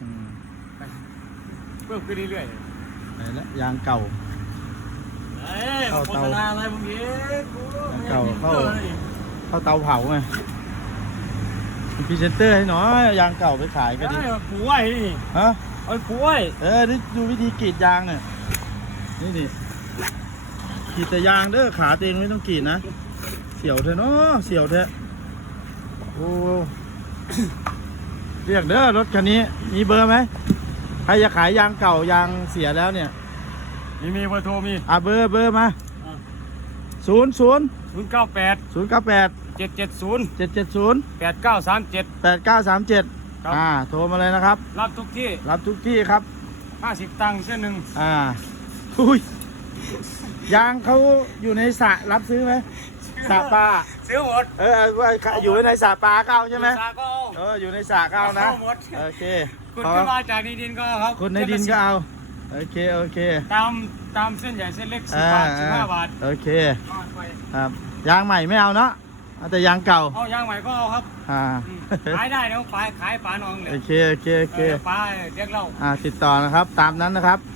อืมเพิ่มขึ้นเรื่อยไหนละยางเก่า ๆเอ้ยเข้าโฆเตา ษณาอะไรมึงเอ๊ะกูเก่าเข้าออเข้าเตาเผาไงเป็นพรีเซนเตอร์ให้หน่อยเอายางเก่าไปขายก็ดีได้ปูไว้นี่ฮะเอาไปปูไว้เออนี่ดูวิธีกรีดยางเนี่ยนี่นี่กรีดแต่ยางเด้อขาตัวเองไม่ต้องกรีดนะเสียวเถอะเนาะเสียวเถอะโอ้ เรียกเด้อรถคันนี้ มีเบอร์ไหมใครจะขายยางเก่ายางเสียแล้วเนี่ย มีมีเบอร์โทรมีอะเบอร์เบอร์มาศูนย์ศูนย์ศูนย์เก้าแปดศูนย์เก้าแปดเจ็ดเจ็ดศูนย์เจ็ดเจ็ดศูนย์แปดเก้าสามเจ็ดแปดเก้าสามเจ็ดครับอ่าโทรมาเลยนะครับ รับทุกที่รับทุกที่ครับห้าสิบตังค์เส้นหนึ่งอ่าอุ้ยยางเขาอยู่ในสระรับซื้อไหม สระปลาซื้อหมดเออว่าอยู่ในสระปลาเก้าใช่ไหมซาก็เอาเอออยู่ในสระเก้านะเอาหมดโอเคคุณขอขึ้นมาจากในดินก็เอาครับคนในดินก็เอาโอเคโอเคตามตามเส้นใหญ่เส้นเล็กสิบอ่าบาทสิบห้าบาทโอเคเอาไปครับยางใหม่ไม่เอาเนาะเอาแต่ยางเก่าเอายางใหม่ก็เอาครับอ่าอืมขายได้เดี๋ยวขายขายปลาหนองเลยโอเคโอเคโอเคเออปลาเรียกเราอ่าติดต่อนะครับตามนั้นนะครับอืม